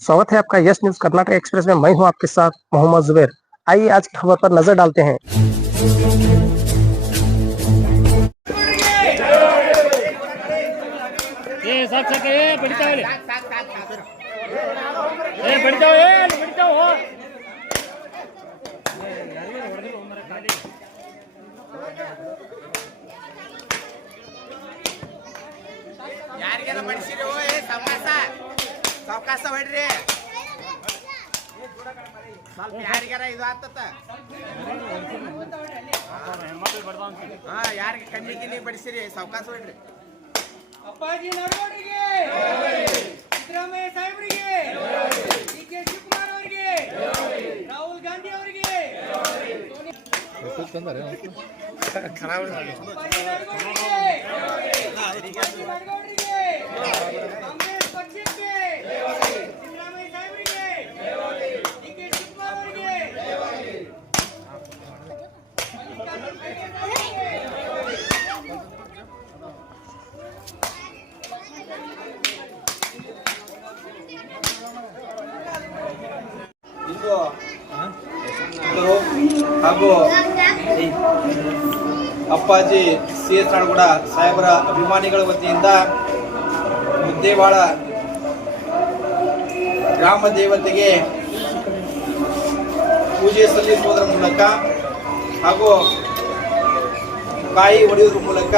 स्वागत है आपका यस न्यूज कर्नाटक एक्सप्रेस में। मैं हूं आपके साथ मोहम्मद जुबैर। आइए आज की खबर पर नजर डालते हैं। ಯಾರಿಗೆಲ್ಲ ಬಡಿಸಿರಿ ಸಾವಕಾಶ ಹೊಡ್ರಿ ಸ್ವಲ್ಪ ಯಾರಿಗಾರ ಇದು ಆಗ್ತತ ಯಾರಿಗೆ ಕಣ್ಣಿಗೆ ಬಡಿಸಿರಿ ಸಾವಕಾಶ ಹೊಡ್ರಿ ಅಪ್ಪಾಜಿ ನಡವಡಿಗೆ ಸಿದ್ದರಾಮಯ್ಯ ಸಾಹೇಬರಿಗೆ ಡಿ.ಕೆ. ಶಿವಕುಮಾರ್ ಅವರಿಗೆ ರಾಹುಲ್ ಗಾಂಧಿ ಅವರಿಗೆ ಕಾಂಗ್ರೆಸ್ ಪಕ್ಷಕ್ಕೆ ಸಿದ್ದರಾಮಯ್ಯ ಸಾಹೇಬರಿಗೆ ಡಿ.ಕೆ. ಶಿವಕುಮಾರ್ ಅವರಿಗೆ ಇಂದು ಹಾಗೂ ಅಪ್ಪಾಜಿ ಸಿ.ಎಸ್. ನಾಡಗೌಡ ಸಾಹೇಬರ ಅಭಿಮಾನಿಗಳ ವತಿಯಿಂದ ಮುದ್ದೇವಾಳ ಗ್ರಾಮ ದೇವತೆಗೆ ಪೂಜೆ ಸಲ್ಲಿಸುವುದರ ಮೂಲಕ ಹಾಗೂ ಕಾಯಿ ಹೊಡೆಯುವುದರ ಮೂಲಕ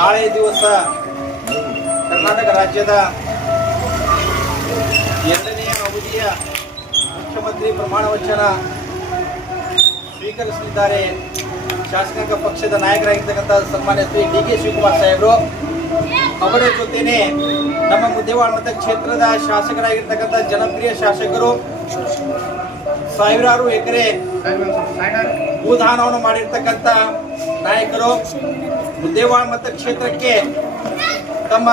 ನಾಳೆ ದಿವಸ ಕರ್ನಾಟಕ ರಾಜ್ಯದ ಎರಡನೆಯ ಅವಧಿಯ ಮುಖ್ಯಮಂತ್ರಿ ಪ್ರಮಾಣ ವಚನ ಸ್ವೀಕರಿಸಲಿದ್ದಾರೆ. ಶಾಸಕಾಂಗ ಪಕ್ಷದ ನಾಯಕರಾಗಿರ್ತಕ್ಕಂಥ ಸನ್ಮಾನ್ಯ ಶ್ರೀ ಡಿ.ಕೆ. ಶಿವಕುಮಾರ್ ಸಾಹೇಬರು ಅವರ ಜೊತೆನೆ ನಮ್ಮ ಮುದ್ದೇವಾಳ ಮತಕ್ಷೇತ್ರದ ಶಾಸಕರಾಗಿರ್ತಕ್ಕಂಥ ಜನಪ್ರಿಯ ಶಾಸಕರು ಸಾವಿರಾರು ಎಕರೆ ಭೂದಾನವನ್ನು ಮಾಡಿರ್ತಕ್ಕಂಥ ನಾಯಕರು ಮುದ್ದೇವಾಳ ಮತಕ್ಷೇತ್ರಕ್ಕೆ ತಮ್ಮ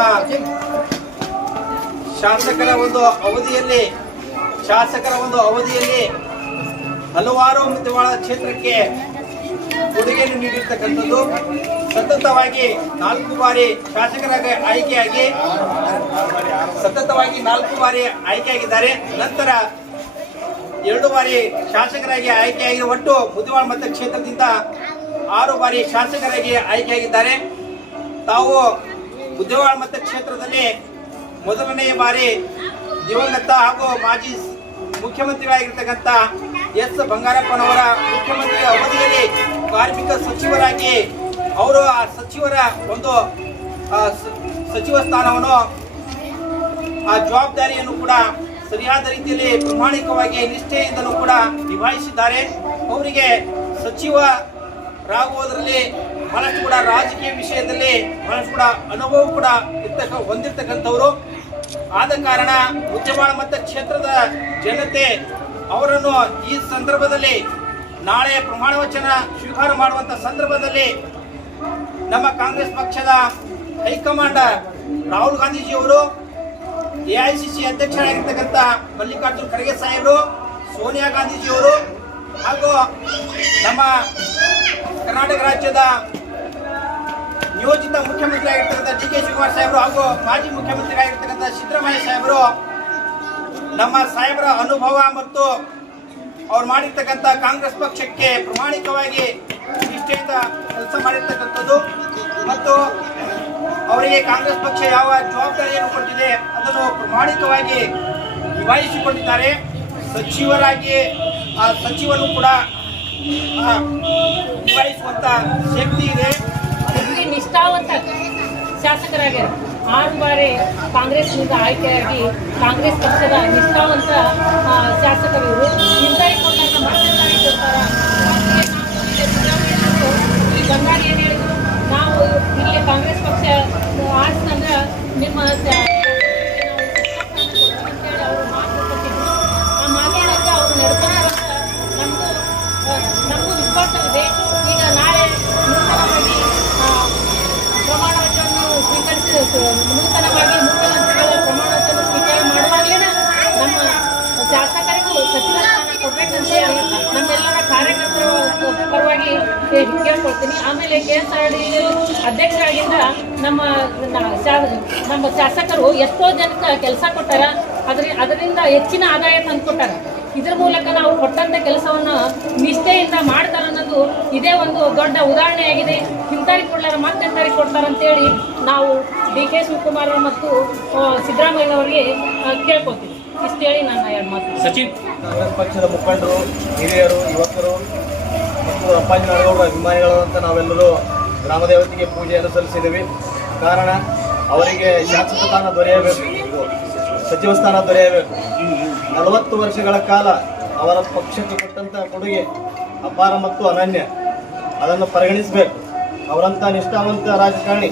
ಶಾಸಕರ ಒಂದು ಅವಧಿಯಲ್ಲಿ ಹಲವಾರು ಮುದ್ದೇವಾಳ ಕ್ಷೇತ್ರಕ್ಕೆ ಕೊಡುಗೆಯನ್ನು ನೀಡಿರ್ತಕ್ಕಂಥದ್ದು. ಸತತವಾಗಿ 4 ಬಾರಿ ಶಾಸಕರಾಗಿ ಆಯ್ಕೆಯಾಗಿದ್ದಾರೆ. ನಂತರ 2 ಬಾರಿ ಶಾಸಕರಾಗಿ ಆಯ್ಕೆಯಾಗಿ ಒಟ್ಟು ಮುದ್ದೇವಾಳ ಮತಕ್ಷೇತ್ರದಿಂದ 6 ಬಾರಿ ಶಾಸಕರಾಗಿ ಆಯ್ಕೆಯಾಗಿದ್ದಾರೆ. ತಾವು ಮುದ್ದೇವಾಳ ಮತಕ್ಷೇತ್ರದಲ್ಲಿ ಮೊದಲನೆಯ ಬಾರಿ ದಿವಂಗತ ಹಾಗೂ ಮಾಜಿ ಮುಖ್ಯಮಂತ್ರಿಗಳಾಗಿರ್ತಕ್ಕಂಥ ಎಸ್ ಬಂಗಾರಪ್ಪನವರ ಮುಖ್ಯಮಂತ್ರಿ ಅವಧಿಯಲ್ಲಿ ಕಾರ್ಮಿಕ ಸಚಿವರಾಗಿ ಅವರು ಆ ಸಚಿವರ ಒಂದು ಸಚಿವ ಸ್ಥಾನವನ್ನು ಆ ಜವಾಬ್ದಾರಿಯನ್ನು ಕೂಡ ಸರಿಯಾದ ರೀತಿಯಲ್ಲಿ ಪ್ರಾಮಾಣಿಕವಾಗಿ ನಿಷ್ಠೆಯಿಂದಲೂ ಕೂಡ ನಿಭಾಯಿಸಿದ್ದಾರೆ. ಅವರಿಗೆ ಸಚಿವರಾಗುವುದರಲ್ಲಿ ಬಹಳಷ್ಟು ಕೂಡ ರಾಜಕೀಯ ವಿಷಯದಲ್ಲಿ ಬಹಳಷ್ಟು ಕೂಡ ಅನುಭವ ಕೂಡ ಹೊಂದಿರತಕ್ಕಂಥವರು. ಆದ ಕಾರಣ ಮುದ್ದೇವಾಳ ಮತಕ್ಷೇತ್ರದ ಜನತೆ ಅವರನ್ನು ಈ ಸಂದರ್ಭದಲ್ಲಿ ನಾಳೆ ಪ್ರಮಾಣ ವಚನ ಸ್ವೀಕಾರ ಮಾಡುವಂತ ಸಂದರ್ಭದಲ್ಲಿ ನಮ್ಮ ಕಾಂಗ್ರೆಸ್ ಪಕ್ಷದ ಹೈಕಮಾಂಡ್ ರಾಹುಲ್ ಗಾಂಧೀಜಿಯವರು, ಎಐಸಿಸಿ ಅಧ್ಯಕ್ಷರಾಗಿರ್ತಕ್ಕಂಥ ಮಲ್ಲಿಕಾರ್ಜುನ್ ಖರ್ಗೆ ಸಾಹೇಬರು, ಸೋನಿಯಾ ಗಾಂಧೀಜಿಯವರು ಹಾಗೂ ನಮ್ಮ ಕರ್ನಾಟಕ ರಾಜ್ಯದ ನಿಯೋಜಿತ ಮುಖ್ಯಮಂತ್ರಿ ಆಗಿರ್ತಕ್ಕಂಥ ಡಿ.ಕೆ. ಶಿವಕುಮಾರ್ ಸಾಹೇಬರು ಹಾಗೂ ಮಾಜಿ ಮುಖ್ಯಮಂತ್ರಿ ಆಗಿರ್ತಕ್ಕಂಥ ಸಿದ್ದರಾಮಯ್ಯ ಸಾಹೇಬರು ನಮ್ಮ ಸಾಹೇಬರ ಅನುಭವ ಮತ್ತು ಅವ್ರು ಮಾಡಿರ್ತಕ್ಕಂಥ ಕಾಂಗ್ರೆಸ್ ಪಕ್ಷಕ್ಕೆ ಪ್ರಾಮಾಣಿಕವಾಗಿ ನಿಷ್ಠೆಯಿಂದ ಕೆಲಸ ಮಾಡಿರ್ತಕ್ಕಂಥದ್ದು ಮತ್ತು ಅವರಿಗೆ ಕಾಂಗ್ರೆಸ್ ಪಕ್ಷ ಯಾವ ಜವಾಬ್ದಾರಿಯನ್ನು ಕೊಟ್ಟಿದೆ ಅದನ್ನು ಪ್ರಾಮಾಣಿಕವಾಗಿ ನಿಭಾಯಿಸಿಕೊಂಡಿದ್ದಾರೆ. ಸಚಿವರಾಗಿ ಆ ಸಚಿವರು ಕೂಡ ನಿಭಾಯಿಸುವಂತ ಶಕ್ತಿ ಇದೆ. ನಿಷ್ಠಾವಂತ ಶಾಸಕರಾಗಿ 6 ಬಾರಿ ಕಾಂಗ್ರೆಸ್ನಿಂದ ಆಯ್ಕೆಯಾಗಿ ಕಾಂಗ್ರೆಸ್ ಪಕ್ಷದ ನಿಷ್ಠಾವಂತ ಶಾಸಕರು ಈ ಬಂಗಾರ ಏನು ಹೇಳಿದ್ರು, ನಾವು ಇಲ್ಲಿ ಕಾಂಗ್ರೆಸ್ ಪಕ್ಷ ಆಡ್ಸಂದ್ರೆ ನಿಮ್ಮ ಅವರು ಮಾತು ಕೊಟ್ಟಿದ್ರು. ಆ ಮಾತಿನಂತೆ ಅವರು ನಡ್ಕೊಂಡು ನಮಗೂ ವಿಶ್ವಾಸವಿದೆ. ಈಗ ನಾಳೆ ನೂತನವಾಗಿ ಪ್ರಮಾಣ ವಚನವನ್ನು ನೂತನವಾಗಿ ಮುಖ್ಯಮಂತ್ರಿಗಳ ಪ್ರಮಾಣ ವಚನ ಸ್ವೀಕಾರ ಮಾಡುವಾಗಲೇ ನಮ್ಮ ಶಾಸಕರಿಗೂ ಸಚಿವ ಸ್ಥಾನ ಕೊಡಬೇಕಂತ ಹೇಳಿ ನಮ್ಮೆಲ್ಲರ ಕಾರ್ಯಕರ್ತರ ಪರವಾಗಿ ಕೇಳ್ಕೊಳ್ತೀನಿ. ಆಮೇಲೆ KSRD ಅಧ್ಯಕ್ಷರಾಗಿಂದ ನಮ್ಮ ಶಾಸಕರು ಎಷ್ಟೋ ಜನಕ್ಕೆ ಕೆಲಸ ಕೊಟ್ಟಾರ, ಅದರಿಂದ ಹೆಚ್ಚಿನ ಆದಾಯ ತಂದುಕೊಟ್ಟಾರ. ಇದ್ರ ಮೂಲಕ ನಾವು ಕೊಟ್ಟಂತ ಕೆಲಸವನ್ನು ನಿಷ್ಠೆಯಿಂದ ಮಾಡ್ತಾರ ಅನ್ನೋದು ಇದೇ ಒಂದು ದೊಡ್ಡ ಉದಾಹರಣೆಯಾಗಿದೆ. ಇಂಥವ್ರಿಗೆ ಕೊಡ್ಲಾರ ಮತ್ತೆಂಥವ್ರಿಗೆ ಕೊಡ್ತಾರಂತೇಳಿ ನಾವು DK ಶಿವಕುಮಾರ್ ಮತ್ತು ಸಿದ್ದರಾಮಯ್ಯನವರಿಗೆ ಕೇಳ್ಕೊತೀವಿ. ಇಷ್ಟು ಹೇಳಿ ನನ್ನ 2 ಮಾತು. ಸಚಿನ್, ಕಾಂಗ್ರೆಸ್ ಪಕ್ಷದ ಮುಖಂಡರು, ಹಿರಿಯರು, ಯುವಕರು ಮತ್ತು ಅಪ್ಪಾಜಿ ನಾಡಗೌಡರ ಅಭಿಮಾನಿಗಳು ಅಂತ ನಾವೆಲ್ಲರೂ ಗ್ರಾಮದೇವತೆಗೆ ಪೂಜೆಯನ್ನು ಸಲ್ಲಿಸಿದ್ದೀವಿ. ಕಾರಣ ಅವರಿಗೆ ಶಾಸಕ ಸ್ಥಾನ ದೊರೆಯಬೇಕು, ಸಚಿವ ಸ್ಥಾನ ದೊರೆಯಬೇಕು. 40 ವರ್ಷಗಳ ಕಾಲ ಅವರ ಪಕ್ಷಕ್ಕೆ ಕೊಟ್ಟಂಥ ಕೊಡುಗೆ ಅಪಾರ ಮತ್ತು ಅನನ್ಯ. ಅದನ್ನು ಪರಿಗಣಿಸಬೇಕು. ಅವರಂಥ ನಿಷ್ಠಾವಂತ ರಾಜಕಾರಣಿ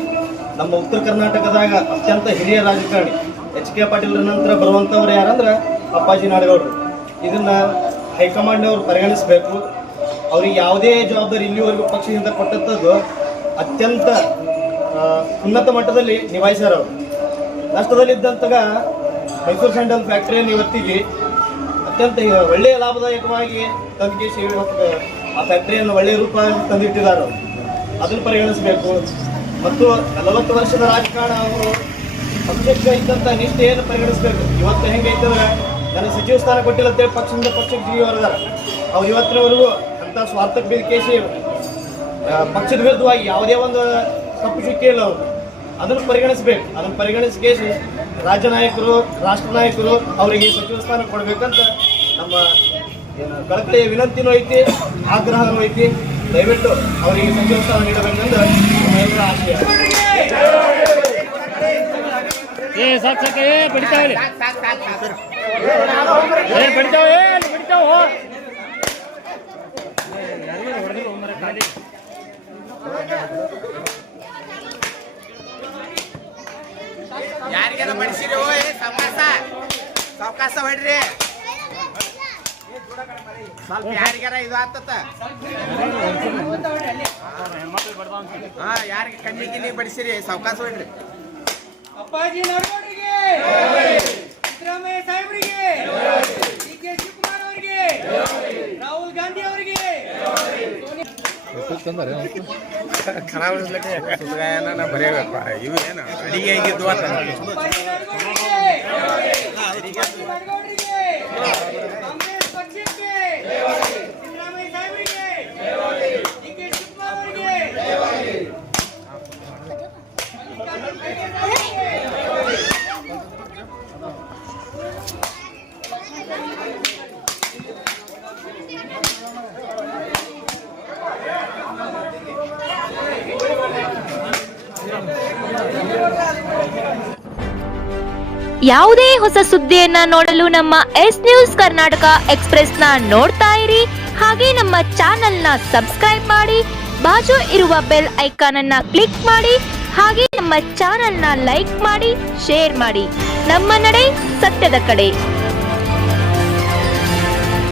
ನಮ್ಮ ಉತ್ತರ ಕರ್ನಾಟಕದಾಗ ಅತ್ಯಂತ ಹಿರಿಯ ರಾಜಕಾರಣಿ HK ಪಾಟೀಲ್ರ ನಂತರ ಬರುವಂಥವ್ರು ಯಾರಂದ್ರೆ ಅಪ್ಪಾಜಿ ನಾಡಗೌಡರು. ಇದನ್ನು ಹೈಕಮಾಂಡ್ನವರು ಪರಿಗಣಿಸಬೇಕು. ಅವ್ರಿಗೆ ಯಾವುದೇ ಜವಾಬ್ದಾರಿ ಇಲ್ಲಿವರೆಗೂ ಪಕ್ಷದಿಂದ ಕೊಟ್ಟಂಥದ್ದು ಅತ್ಯಂತ ಉನ್ನತ ಮಟ್ಟದಲ್ಲಿ ನಿಭಾಯಿಸ್ಯಾರ. ಅವರು ನಷ್ಟದಲ್ಲಿದ್ದಂತಾಗ ಮೈಸೂರು ಸ್ಯಾಂಡಲ್ ಫ್ಯಾಕ್ಟ್ರಿಯನ್ನು ಇವತ್ತಿಗೆ ಅತ್ಯಂತ ಒಳ್ಳೆಯ ಲಾಭದಾಯಕವಾಗಿ ತಂದಿಕೇಶಿ ಆ ಫ್ಯಾಕ್ಟ್ರಿಯನ್ನು ಒಳ್ಳೆಯ ರೂಪ ತಂದಿಟ್ಟಿದ್ದಾರೆ. ಅದನ್ನು ಪರಿಗಣಿಸಬೇಕು. ಮತ್ತು 40 ವರ್ಷದ ರಾಜಕಾರಣ ಅವರು ಪಕ್ಷಕ್ಕೆ ಇದ್ದಂಥ ನಿಷ್ಠೆಯನ್ನು ಪರಿಗಣಿಸಬೇಕು. ಇವತ್ತು ಹೆಂಗೆ ಐತಂದ್ರೆ ನನಗೆ ಸಚಿವ ಸ್ಥಾನ ಕೊಟ್ಟಿಲ್ಲ ಅಂತೇಳಿ ಪಕ್ಷದಿಂದ ಪಕ್ಷಕ್ಕೆ ಜಿಗಿಯವರದಾರ. ಅವ್ರು ಇವತ್ತಿನವರೆಗೂ ಅಂಥ ಸ್ವಾರ್ಥಕ್ಕೆ ಬೇಕೇಶಿ ಪಕ್ಷದ ವಿರುದ್ಧವಾಗಿ ಯಾವುದೇ ಒಂದು ತಪ್ಪು ಚುಕ್ಕಿ ಇಲ್ಲ ಅವರು. ಅದನ್ನು ಪರಿಗಣಿಸಬೇಕು. ಅದನ್ನು ಪರಿಗಣಿಸಿ ರಾಜ್ಯ ನಾಯಕರು, ರಾಷ್ಟ್ರ ನಾಯಕರು ಅವರಿಗೆ ಸಚಿವ ಸ್ಥಾನ ಕೊಡಬೇಕಂತ ನಮ್ಮ ಕಳಕಳಿಯ ವಿನಂತಿನೂ ಐತಿ, ಆಗ್ರಹನೂ ಐತಿ. ದಯವಿಟ್ಟು ಅವರಿಗೆ ಸಚಿವ ಸ್ಥಾನ ನೀಡಬೇಕಂತ ನಮ್ಮೆಲ್ಲರ ಆಶಯ. ಯಾರಿಗಾರ ಬಡಿಸಿರಿ ಓ ಸಾವಕಾಶ ಹೊಡ್ರಿ. ಸ್ವಲ್ಪ ಯಾರಿಗಾರ ಇದು ಆತತ್ತ. ಯಾರಿಗೆ ಕಣ್ಣಿಗೆ ಬಡಿಸಿರಿ ಸಾವಕಾಶ ಹೊಡ್ರಿ. ಅಪ್ಪಾಜಿ ನಾಡಗೌಡರಿಗೆ, ಸಿದ್ದರಾಮಯ್ಯ ಸಾಹೇಬರಿಗೆ, DK ಶಿವಕುಮಾರ್ ಅವರಿಗೆ, ರಾಹುಲ್ ಗಾಂಧಿ ಅವರಿಗೆ, ಬರೆಯಬೇಕು. ಇವು ಏನು ಅಡಿಗೆ ಆಗಿದ್ದು ಅಪ್ಪಾಜಿ ನಾಡಗೌಡರಿಗೆ, ಕಾಂಗ್ರೆಸ್ ಪಕ್ಷಕ್ಕೆ, ಸಿದ್ದರಾಮಯ್ಯ ಸಾಹೇಬರಿಗೆ, DK ಶಿವಕುಮಾರ್ ಅವರಿಗೆ, ಯಾವುದೇ ಹೊಸ ಸುದ್ದಿಯನ್ನ ನೋಡಲು ನಮ್ಮ ಎಸ್ ನ್ಯೂಸ್ ಕರ್ನಾಟಕ ಎಕ್ಸ್‌ಪ್ರೆಸ್ನ ನೋಡ್ತಾ ಇರಿ. ಹಾಗೆ ನಮ್ಮ ಚಾನೆಲ್ನ ಸಬ್ಸ್ಕ್ರೈಬ್ ಮಾಡಿ, ಬಾಜು ಇರುವ ಬೆಲ್ ಐಕಾನ್ ಅನ್ನ ಕ್ಲಿಕ್ ಮಾಡಿ. ಹಾಗೆ ನಮ್ಮ ಚಾನೆಲ್ನ ಲೈಕ್ ಮಾಡಿ, ಶೇರ್ ಮಾಡಿ. ನಮ್ಮ ನಡೆ ಸತ್ಯದ ಕಡೆ.